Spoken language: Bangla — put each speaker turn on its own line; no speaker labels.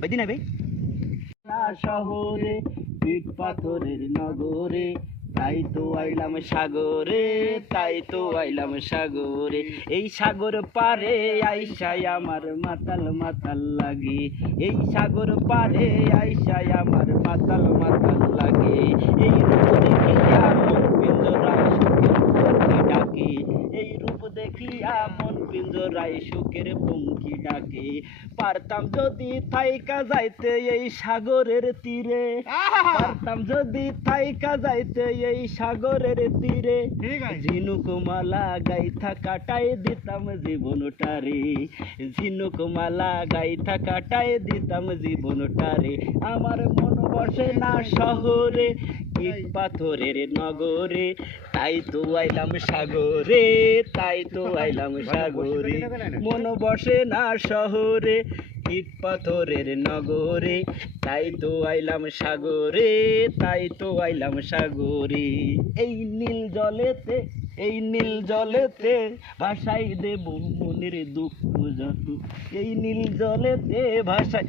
বেদি না ভাই। শহরে, পিঠ পাথরের নগরে, তাই তো আইলাম সাগরে, তাই তো আইলাম সাগরে। এই সাগর পারে আইসাই আমার মাতাল মাতাল লাগে। এই সাগর পারে আইসাই আমার মাতাল মাতাল লাগে। এই রূপ দেখিয়া মন পিঞ্জরায় সুখের ডাকে। এই রূপ দেখিয়া পিঞ্জরায় সুখের পঙ্খী ডাকে। পারতাম যদি থাইকা যাইতে এই সাগরের তীরে। পারতাম যদি থাইকা যাইতে এই সাগরের তীরে। ঝিনুক মালা গাইথা কাটাই দিতাম জীবনটারে। ঝিনুক মালা গাইথা কাটাই দিতাম জীবনটারে। আমার মন বসে না শহরে ইট পাথরের নগরে। তাই তো আইলাম সাগরে তাই তো আইলাম সাগরে। মন বসে না শহরে ইট পাথরের নগরে। তাই তো আইলাম সাগরে তাই তো আইলাম সাগরে। এই নীল জলেতে এই নীল জলেতে ভাসাই দেব মনের দুঃখ যত। এই নীল জলেতে ভাসাই